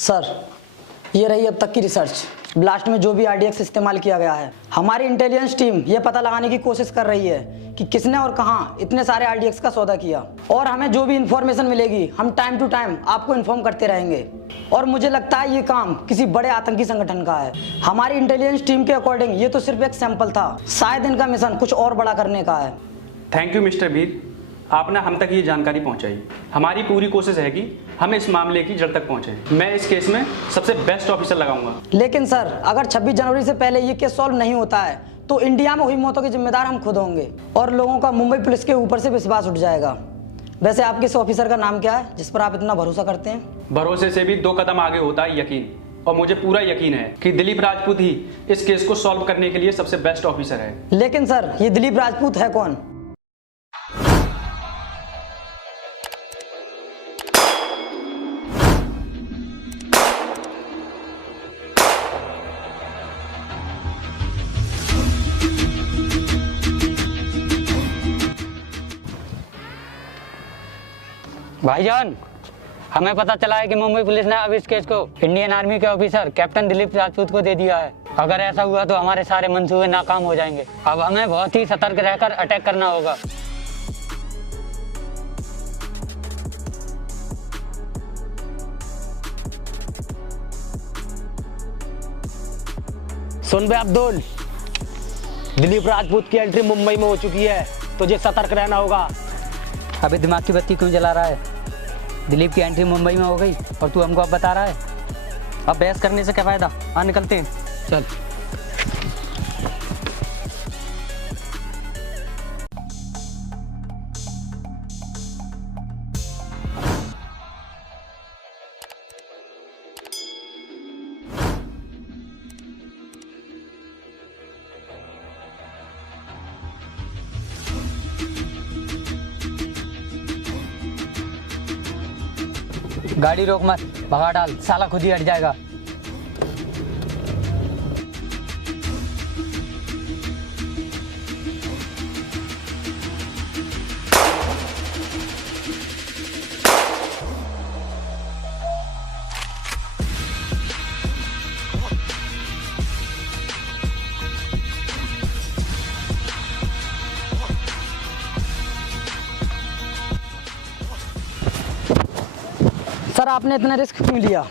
Sir, ये रही अब तक की रिसर्च। ब्लास्ट में जो भी आरडीएक्स इस्तेमाल किया गया है, हमारी इंटेलिजेंस टीम ये पता लगाने की कोशिश कर रही है कि किसने और कहां इतने सारे आरडीएक्स का सौदा किया। और हमें जो भी इंफॉर्मेशन मिलेगी हम टाइम टू टाइम आपको इन्फॉर्म करते रहेंगे। और मुझे लगता है ये काम किसी बड़े आतंकी संगठन का है। हमारी इंटेलिजेंस टीम के अकॉर्डिंग ये तो सिर्फ एक सैंपल था, शायद इनका मिशन कुछ और बड़ा करने का है। थैंक यू मिस्टर वीर, आपने हम तक ये जानकारी पहुंचाई। हमारी पूरी कोशिश है कि हम इस मामले की जड़ तक पहुंचे। मैं इस केस में सबसे बेस्ट ऑफिसर लगाऊंगा। लेकिन सर, अगर 26 जनवरी से पहले ये केस सॉल्व नहीं होता है तो इंडिया में हुई मौतों के जिम्मेदार हम खुद होंगे और लोगों का मुंबई पुलिस के ऊपर से विश्वास उठ जाएगा। वैसे आपके इस ऑफिसर का नाम क्या है जिस पर आप इतना भरोसा करते हैं? भरोसे से भी 2 कदम आगे होता है यकीन, और मुझे पूरा यकीन है कि दिलीप राजपूत ही इस केस को सॉल्व करने के लिए सबसे बेस्ट ऑफिसर है। लेकिन सर, ये दिलीप राजपूत है कौन? भाईजान, हमें पता चला है कि मुंबई पुलिस ने अब इस केस को इंडियन आर्मी के ऑफिसर कैप्टन दिलीप राजपूत को दे दिया है। अगर ऐसा हुआ तो हमारे सारे मंसूबे नाकाम हो जाएंगे। अब हमें बहुत ही सतर्क रहकर अटैक करना होगा। सुन बे अब्दुल, दिलीप राजपूत की एंट्री मुंबई में हो चुकी है, तुझे सतर्क रहना होगा। अबे दिमाग की बत्ती क्यों जला रहा है? दिलीप की एंट्री मुंबई में हो गई और तू हमको अब बता रहा है? अब बहस करने से क्या फायदा, आ निकलते हैं। चल। गाड़ी रोक मत, भगा डाल, साला खुद ही हट जाएगा। सर, आपने इतना रिस्क क्यों लिया?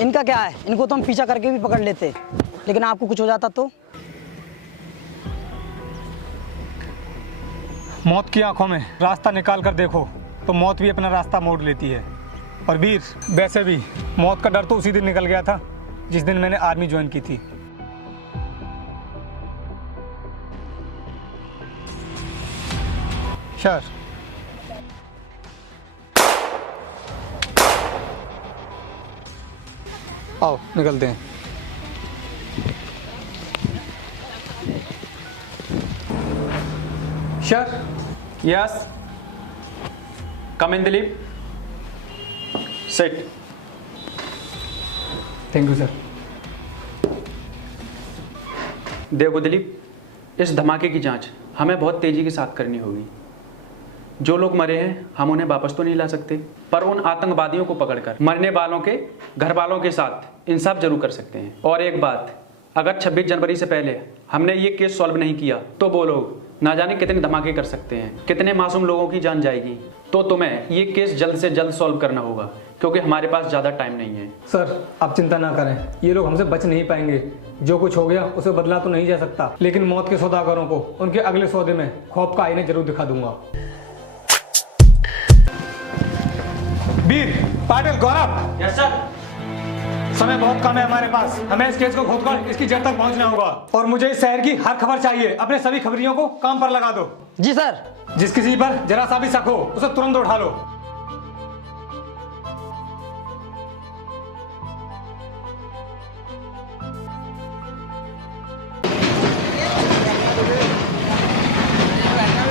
इनका क्या है, इनको तो हम पीछा करके भी पकड़ लेते, लेकिन आपको कुछ हो जाता तो? मौत की आंखों में रास्ता निकाल कर देखो तो मौत भी अपना रास्ता मोड़ लेती है। और वीर, वैसे भी मौत का डर तो उसी दिन निकल गया था जिस दिन मैंने आर्मी ज्वाइन की थी। सर, आओ निकलते हैं। Sir, yes, come in Dilip, sit. Thank you sir. देखो दिलीप, इस धमाके की जांच हमें बहुत तेजी के साथ करनी होगी। जो लोग मरे हैं हम उन्हें वापस तो नहीं ला सकते, पर उन आतंकवादियों को पकड़कर मरने वालों के घर वालों के साथ इंसाफ जरूर कर सकते हैं। और एक बात, अगर 26 जनवरी से पहले हमने ये केस सॉल्व नहीं किया तो वो लोग ना जाने कितने धमाके कर सकते हैं, कितने मासूम लोगों की जान जाएगी। तो तुम्हें ये केस जल्द से जल्द सॉल्व करना होगा, क्योंकि हमारे पास ज़्यादा टाइम नहीं है। सर आप चिंता ना करें, ये लोग हमसे बच नहीं पाएंगे। जो कुछ हो गया उसे बदला तो नहीं जा सकता, लेकिन मौत के सौदागरों को उनके अगले सौदे में खौफ का आईने जरूर दिखा दूंगा। वीर, पाटिल, गौरव। Yes sir. समय बहुत कम है हमारे पास, हमें इस केस को खोदकर इसकी जड़ तक पहुंचना होगा और मुझे इस शहर की हर खबर चाहिए। अपने सभी खबरियों को काम पर लगा दो। जी सर। जिस किसी पर जरा सा भी शक हो उसे तुरंत उठा लो।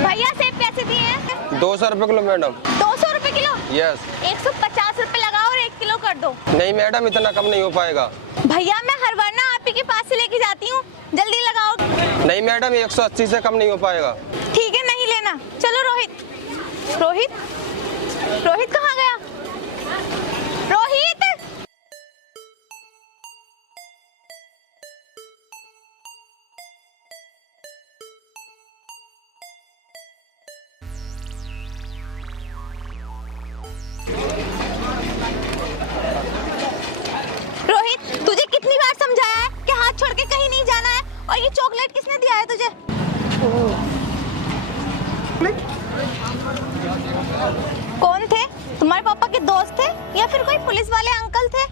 भैया सेब कैसे दिए हैं? 200 रुपये किलो मैडम। 200 रुपए किलो? यस। 150 रुपए लगाओ और 1 किलो कर दो। नहीं मैडम, इतना कम नहीं हो पाएगा। भैया मैं हर बार ना आप ही के पास से लेके जाती हूँ, जल्दी लगाओ। नहीं मैडम, 180 से कम नहीं हो पाएगा। ठीक है, नहीं लेना। चलो रोहित। रोहित, रोहित कहाँ गया? रोहित! रोहित, तुझे कितनी बार समझाया है कि हाथ छोड़ के कहीं नहीं जाना है? और ये चॉकलेट किसने दिया है तुझे? कौन थे? तुम्हारे पापा के दोस्त थे या फिर कोई पुलिस वाले अंकल थे?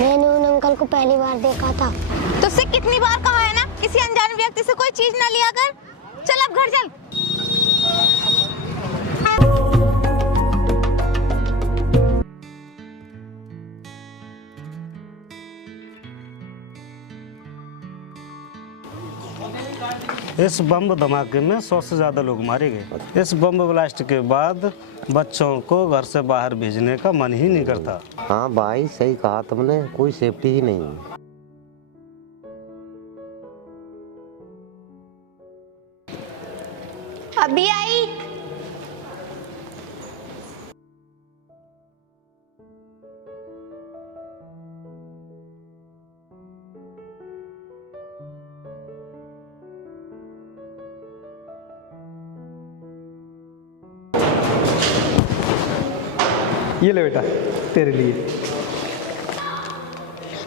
मैंने उन अंकल को पहली बार देखा था। तुझसे कितनी बार कहा है ना, किसी अनजान व्यक्ति से कोई चीज ना लिया कर। चल अब घर चल। इस बम धमाके में 100 से ज़्यादा लोग मारे गए। इस बम ब्लास्ट के बाद बच्चों को घर से बाहर भेजने का मन ही नहीं करता। हाँ भाई, सही कहा तुमने, कोई सेफ्टी ही नहीं। अभी आई। ये ले बेटा, तेरे लिए।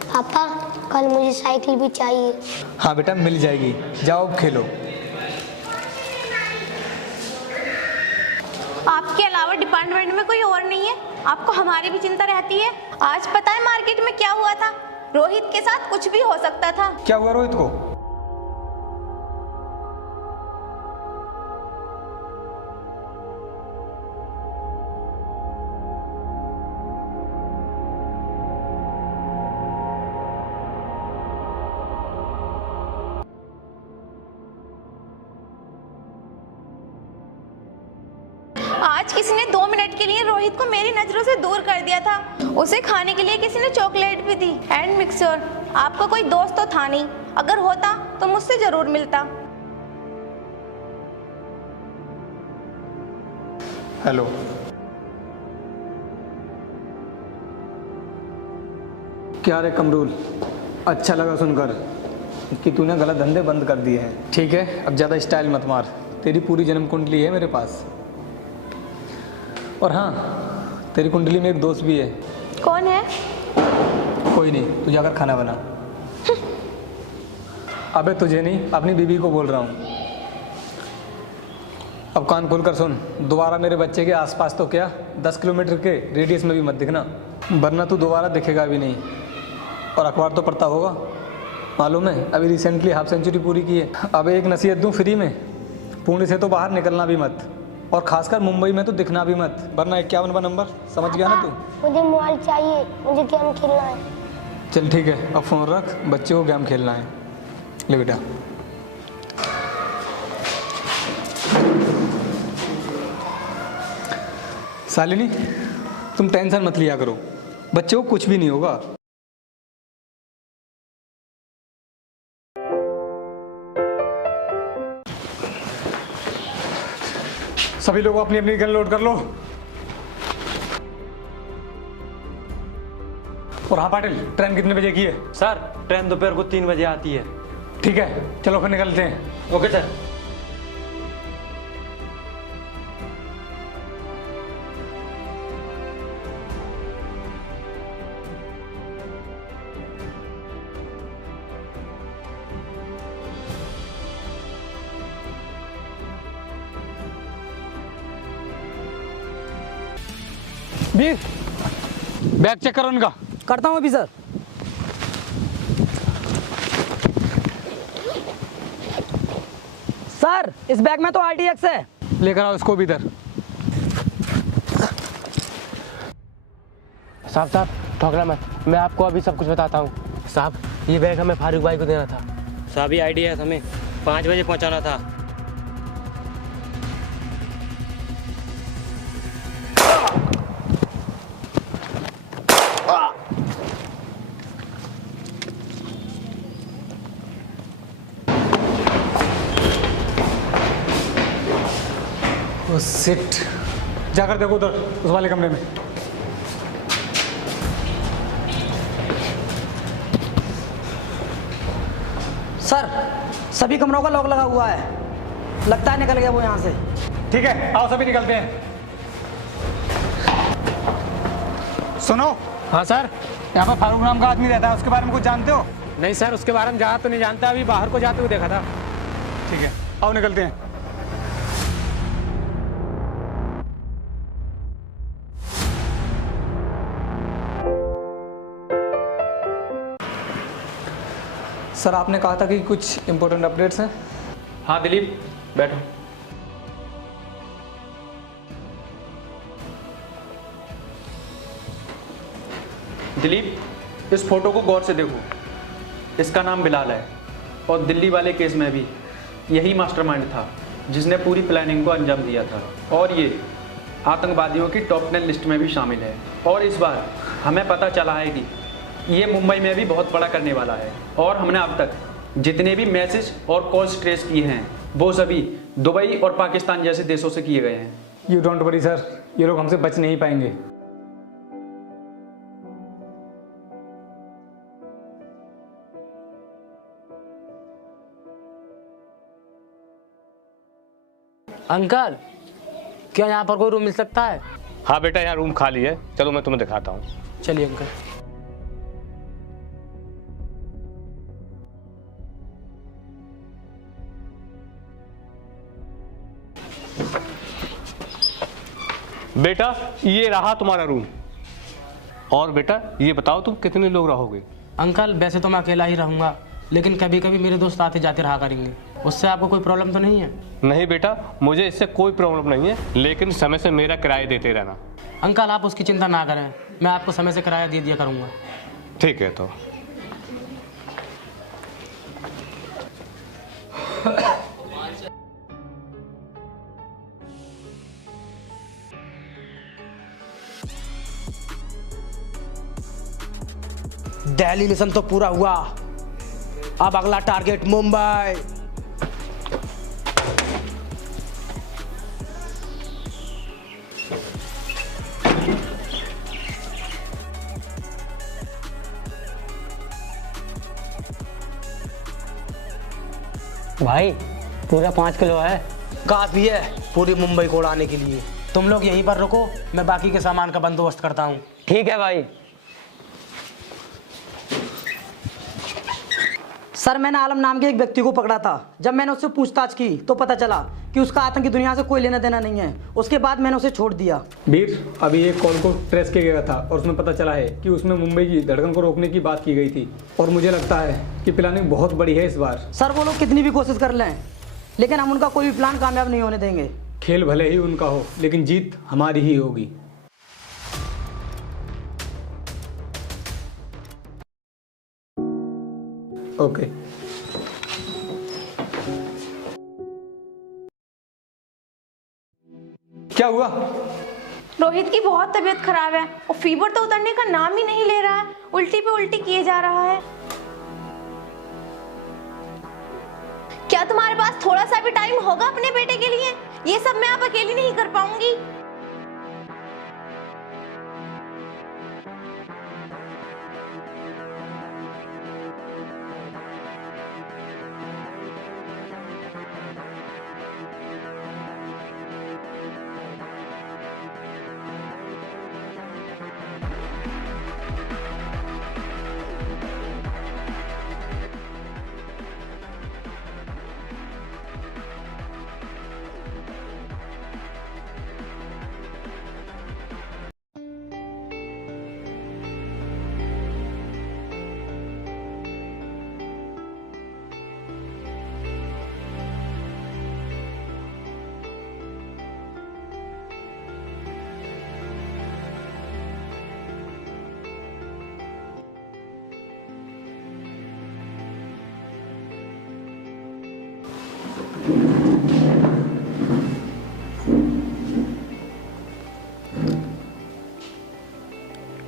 पापा कल मुझे साइकिल भी चाहिए। हाँ बेटा, मिल जाएगी, जाओ अब खेलो। आपके अलावा डिपार्टमेंट में कोई और नहीं है? आपको हमारी भी चिंता रहती है। आज पता है मार्केट में क्या हुआ था? रोहित के साथ कुछ भी हो सकता था। क्या हुआ रोहित को? आज किसी ने 2 मिनट के लिए रोहित को मेरी नजरों से दूर कर दिया था। उसे खाने के लिए किसी ने चॉकलेट भी दी एंड मिक्सचर। आपका कोई दोस्त तो था नहीं, अगर होता तो मुझसे जरूर मिलता। हेलो। क्या रे कमरूल, अच्छा लगा सुनकर कि तूने गलत धंधे बंद कर दिए हैं। ठीक है, अब ज़्यादा स्टाइल मत मार, तेरी पूरी जन्म कुंडली है मेरे पास। और हाँ, तेरी कुंडली में एक दोस्त भी है। कौन है? कोई नहीं, तू जाकर खाना बना। अबे तुझे नहीं, अपनी बीवी को बोल रहा हूँ। अब कान खोल कर सुन, दोबारा मेरे बच्चे के आसपास तो क्या 10 किलोमीटर के रेडियस में भी मत दिखना, वरना तू दोबारा दिखेगा भी नहीं। और अखबार तो पढ़ता होगा, मालूम है अभी रिसेंटली हाफ सेंचुरी पूरी की है। अब एक नसीहत दूँ फ्री में, पुणे से तो बाहर निकलना भी मत, और खासकर मुंबई में तो दिखना भी मत, वरना 51वां नंबर। समझ गया ना तू? मुझे मोबाइल चाहिए, मुझे गेम खेलना है। चल ठीक है, अब फ़ोन रख, बच्चे को गेम खेलना है। ले बेटा। शालिनी, तुम टेंशन मत लिया करो, बच्चे को कुछ भी नहीं होगा। सभी लोग अपनी अपनी गन लोड कर लो। और हाँ पाटिल, ट्रेन कितने बजे की है? सर ट्रेन दोपहर को 3 बजे आती है। ठीक है, चलो फिर निकलते हैं। Okay sir. Veer, bag check करो उनका। करता हूँ अभी सर। सर इस बैग में तो RDX है। लेकर आओ इसको भी इधर। साहब ठोकना मत, मैं आपको अभी सब कुछ बताता हूँ। साहब ये बैग हमें फारूक भाई को देना था। साहब ये IDX हमें 5 बजे पहुंचाना था। ओ सिट, जाकर देखो उधर उस वाले कमरे में। सर सभी कमरों का लॉक लगा हुआ है, लगता है निकल गया वो यहाँ से। ठीक है, आओ सभी निकलते हैं। सुनो। हाँ सर, यहाँ पर फारूक नाम का आदमी रहता है, उसके बारे में कुछ जानते हो? नहीं सर, उसके बारे में ज़्यादा तो नहीं जानता, अभी बाहर को जाते हुए देखा था। ठीक है, आओ निकलते हैं। सर आपने कहा था कि कुछ इम्पोर्टेंट अपडेट्स हैं। हाँ दिलीप, बैठो। दिलीप, इस फोटो को गौर से देखो। इसका नाम बिलाल है और दिल्ली वाले केस में भी यही मास्टरमाइंड था जिसने पूरी प्लानिंग को अंजाम दिया था, और ये आतंकवादियों की टॉप 10 लिस्ट में भी शामिल है। और इस बार हमें पता चला है कि ये मुंबई में भी बहुत बड़ा करने वाला है, और हमने अब तक जितने भी मैसेज और कॉल्स ट्रेस किए हैं वो सभी दुबई और पाकिस्तान जैसे देशों से किए गए हैं। यू डोंट वरी सर, ये लोग हमसे बच नहीं पाएंगे। अंकल, क्या यहाँ पर कोई रूम मिल सकता है? हाँ बेटा, यहाँ रूम खाली है, चलो मैं तुम्हें दिखाता हूँ। चलिए अंकल। बेटा ये रहा तुम्हारा रूम। और बेटा ये बताओ तुम कितने लोग रहोगे? अंकल वैसे तो मैं अकेला ही रहूँगा, लेकिन कभी कभी मेरे दोस्त आते जाते रहा करेंगे। उससे आपको कोई प्रॉब्लम तो नहीं है? नहीं बेटा, मुझे इससे कोई प्रॉब्लम नहीं है, लेकिन समय से मेरा किराया देते रहना। अंकल आप उसकी चिंता ना करें, मैं आपको समय से किराया दे दिया करूँगा। ठीक है। तो दिल्ली मिशन तो पूरा हुआ, अब अगला टारगेट मुंबई। भाई पूरा 5 किलो है। काफी है पूरी मुंबई को उड़ाने के लिए। तुम लोग यहीं पर रुको, मैं बाकी के सामान का बंदोबस्त करता हूँ। ठीक है भाई। सर मैंने आलम नाम के एक व्यक्ति को पकड़ा था। जब मैंने उससे पूछताछ की तो पता चला कि उसका आतंकी दुनिया से कोई लेना देना नहीं है। उसके बाद मैंने उसे छोड़ दिया। वीर, अभी एक कॉल को ट्रेस किया गया था और उसमें पता चला है कि उसमें मुंबई की धड़कन को रोकने की बात की गई थी, और मुझे लगता है कि प्लानिंग बहुत बड़ी है इस बार। सर वो लोग कितनी भी कोशिश कर लें, लेकिन हम उनका कोई भी प्लान कामयाब नहीं होने देंगे। खेल भले ही उनका हो, लेकिन जीत हमारी ही होगी। ओके। क्या हुआ? रोहित की बहुत तबीयत खराब है और फीवर तो उतरने का नाम ही नहीं ले रहा है, उल्टी पे उल्टी किए जा रहा है। क्या तुम्हारे पास थोड़ा सा भी टाइम होगा अपने बेटे के लिए? ये सब मैं आप अकेली नहीं कर पाऊंगी।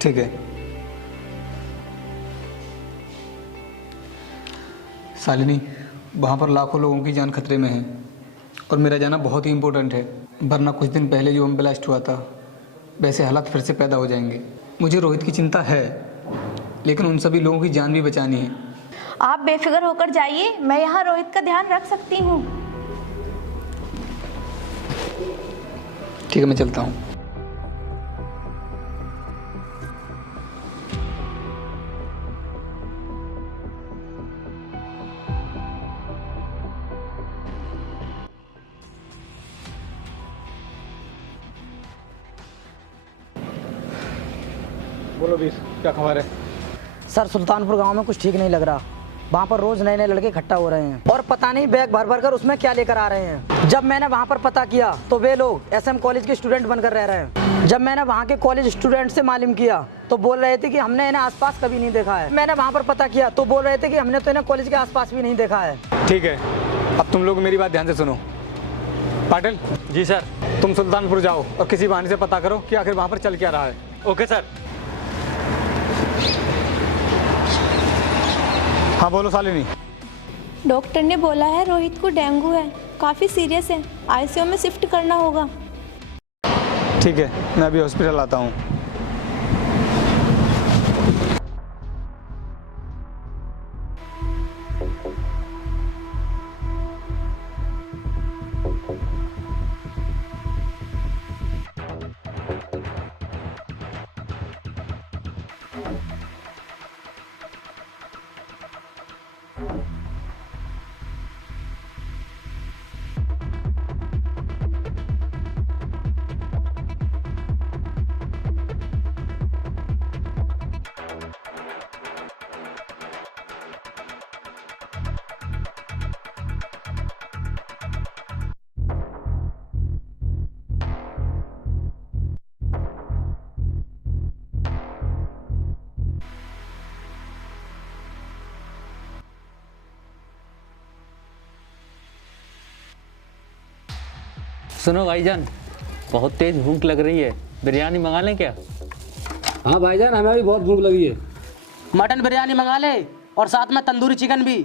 ठीक है। शालिनी, वहाँ पर लाखों लोगों की जान खतरे में है और मेरा जाना बहुत ही इम्पोर्टेंट है, वरना कुछ दिन पहले जो बम ब्लास्ट हुआ था वैसे हालात फिर से पैदा हो जाएंगे। मुझे रोहित की चिंता है, लेकिन उन सभी लोगों की जान भी बचानी है। आप बेफिक्र होकर जाइए, मैं यहाँ रोहित का ध्यान रख सकती हूँ। ठीक है, मैं चलता हूँ। बोलो बीस, क्या खबर है? सर, सुल्तानपुर गांव में कुछ ठीक नहीं लग रहा। वहाँ पर रोज नए नए लड़के इकट्ठा हो रहे हैं और पता नहीं बैग भर भर कर उसमें क्या लेकर आ रहे हैं। जब मैंने वहाँ पर पता किया तो वे लोग एसएम कॉलेज के स्टूडेंट बनकर रह रहे हैं। जब मैंने वहाँ के कॉलेज स्टूडेंट से मालूम किया तो बोल रहे थे कि हमने इन्हें आसपास कभी नहीं देखा है। मैंने वहाँ पर पता किया तो बोल रहे थे कि हमने तो इन्हें कॉलेज के आसपास भी नहीं देखा है। ठीक है, अब तुम लोग मेरी बात ध्यान से सुनो। पाटिल जी सर। तुम सुल्तानपुर जाओ और किसी बहाने से पता करो कि आखिर वहाँ पर चल क्या रहा है। Okay sir. हाँ बोलो शालिनी। डॉक्टर ने बोला है रोहित को डेंगू है, काफ़ी सीरियस है, आईसीयू में शिफ्ट करना होगा। ठीक है, मैं अभी हॉस्पिटल आता हूँ। सुनो भाईजान, बहुत तेज भूख लग रही है, बिरयानी मंगा लें क्या? हाँ भाईजान, हमें भी बहुत भूख लगी है। मटन बिरयानी मंगा ले और साथ में तंदूरी चिकन भी,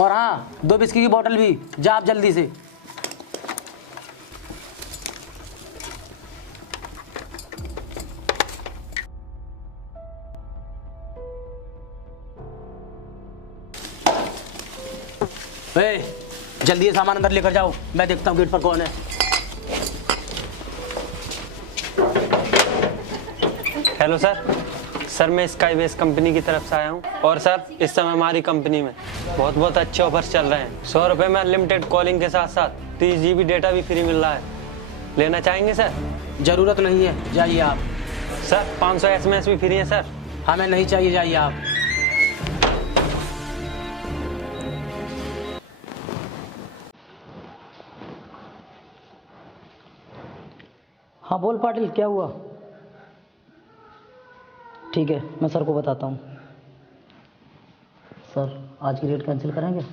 और हाँ 2 बिस्की की बोतल भी। जा आप जल्दी से। जल्दी ये सामान अंदर लेकर जाओ, मैं देखता हूँ गेट पर कौन है। हेलो सर, मैं स्काईवेज कंपनी की तरफ से आया हूँ और सर इस समय हमारी कंपनी में बहुत बहुत अच्छे ऑफर्स चल रहे हैं। 100 रुपये में अनलिमिटेड कॉलिंग के साथ साथ 30 GB डेटा भी फ्री मिल रहा है। लेना चाहेंगे सर? ज़रूरत नहीं है, जाइए आप। सर 500 SMS भी फ्री है सर। हमें नहीं चाहिए, जाइए आप। हाँ बोल पाटिल, क्या हुआ? ठीक है, मैं सर को बताता हूँ। सर, आज की डेट कैंसिल करेंगे?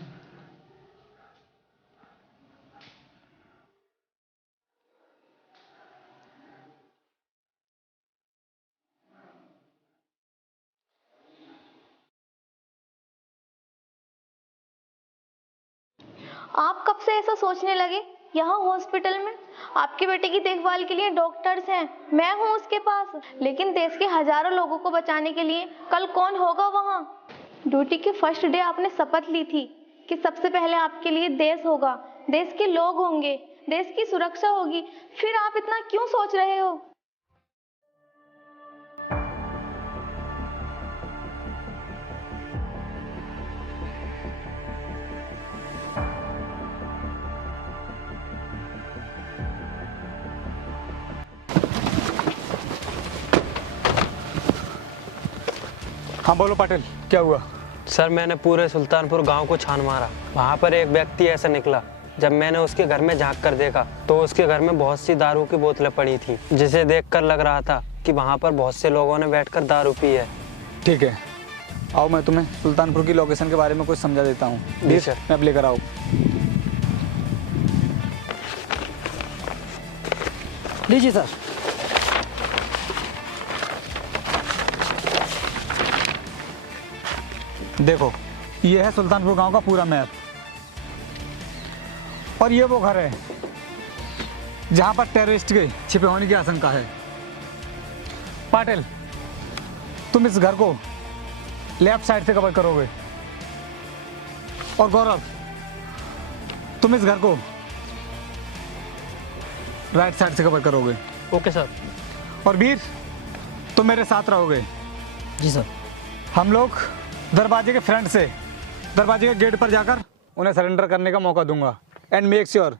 आप कब से ऐसा सोचने लगे? यहाँ हॉस्पिटल में आपके बेटे की देखभाल के लिए डॉक्टर्स हैं, मैं हूँ उसके पास, लेकिन देश के हजारों लोगों को बचाने के लिए कल कौन होगा वहाँ? ड्यूटी के फर्स्ट डे आपने शपथ ली थी कि सबसे पहले आपके लिए देश होगा, देश के लोग होंगे, देश की सुरक्षा होगी, फिर आप इतना क्यों सोच रहे हो? हाँ बोलो पाटिल, क्या हुआ? सर मैंने पूरे सुल्तानपुर गांव को छान मारा। वहाँ पर एक व्यक्ति ऐसा निकला, जब मैंने उसके घर में झांक कर देखा तो उसके घर में बहुत सी दारू की बोतलें पड़ी थी, जिसे देखकर लग रहा था कि वहाँ पर बहुत से लोगों ने बैठकर दारू पी है। ठीक है, आओ मैं तुम्हें सुल्तानपुर की लोकेशन के बारे में कुछ समझा देता हूँ। जी सर। मैं अब लेकर आओ। लीजिए सर। देखो, ये है सुल्तानपुर गांव का पूरा मैप और ये वो घर है जहां पर टेररिस्ट के छिपे होने की आशंका है। पाटिल, तुम इस घर को लेफ्ट साइड से कवर करोगे और गौरव, तुम इस घर को राइट साइड से कवर करोगे। Okay sir. और वीर, तुम मेरे साथ रहोगे। जी सर। हम लोग दरवाजे के फ्रंट से दरवाजे के गेट पर जाकर उन्हें सरेंडर करने का मौका दूंगा एंड मेक श्योर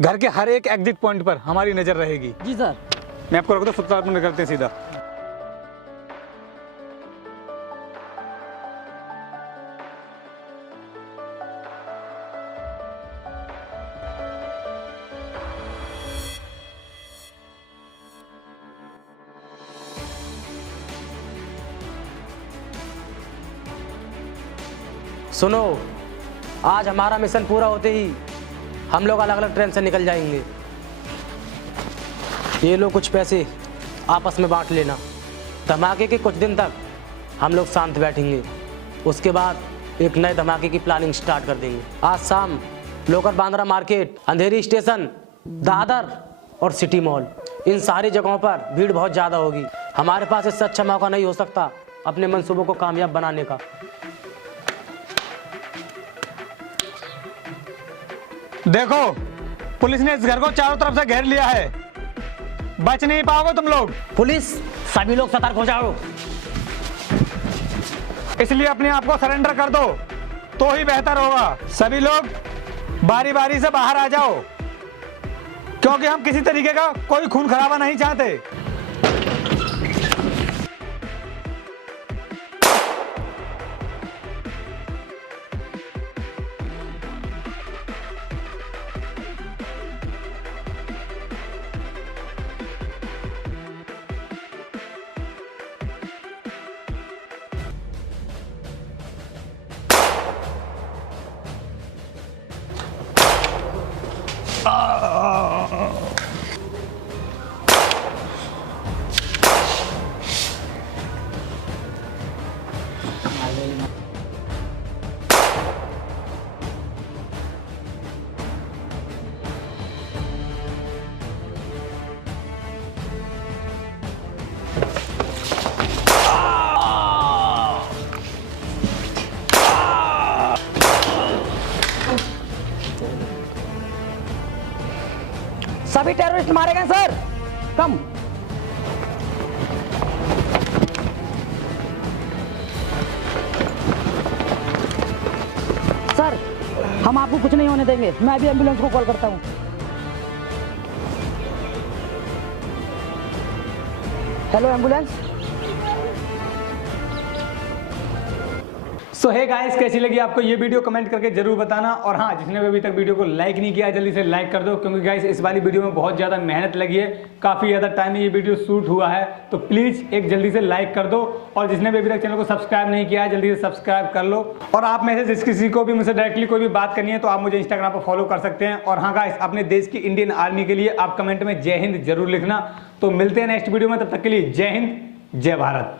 घर के हर एक एग्जिट पॉइंट पर हमारी नजर रहेगी। जी सर। मैं आपको रख दो, सुल्तानपुर निकलते हैं सीधा। सुनो, आज हमारा मिशन पूरा होते ही हम लोग अलग अलग ट्रेन से निकल जाएंगे। ये लो कुछ पैसे, आपस में बांट लेना। धमाके के कुछ दिन तक हम लोग शांत बैठेंगे, उसके बाद एक नए धमाके की प्लानिंग स्टार्ट कर देंगे। आज शाम लोकर बांद्रा मार्केट, अंधेरी स्टेशन, दादर और सिटी मॉल, इन सारी जगहों पर भीड़ बहुत ज़्यादा होगी। हमारे पास इससे अच्छा मौका नहीं हो सकता अपने मंसूबों को कामयाब बनाने का। देखो, पुलिस ने इस घर को चारों तरफ से घेर लिया है, बच नहीं पाओगे तुम लोग। पुलिस, सभी लोग सतर्क हो जाओ। इसलिए अपने आप को सरेंडर कर दो तो ही बेहतर होगा। सभी लोग बारी बारी से बाहर आ जाओ, क्योंकि हम किसी तरीके का कोई खून खराबा नहीं चाहते। सभी टेररिस्ट मारे गए सर। कम। सर, हम आपको कुछ नहीं होने देंगे। मैं अभी एम्बुलेंस को कॉल करता हूँ। Hello ambulance. So hey guys, कैसी लगी आपको ये वीडियो कमेंट करके जरूर बताना। और हाँ, जिसने भी अभी तक वीडियो को लाइक नहीं किया जल्दी से लाइक कर दो, क्योंकि गाइस इस वाली वीडियो में बहुत ज़्यादा मेहनत लगी है, काफ़ी ज़्यादा टाइम में ये वीडियो शूट हुआ है। तो प्लीज़ एक जल्दी से लाइक कर दो, और जिसने भी अभी तक चैनल को सब्सक्राइब नहीं किया है जल्दी से सब्सक्राइब कर लो। और आप में से जिस किसी को भी मुझसे डायरेक्टली कोई भी बात करनी है तो आप मुझे इंस्टाग्राम पर फॉलो कर सकते हैं। और हाँ गाइस, अपने देश की इंडियन आर्मी के लिए आप कमेंट में जय हिंद जरूर लिखना। तो मिलते हैं नेक्स्ट वीडियो में, तब तक के लिए जय हिंद, जय भारत।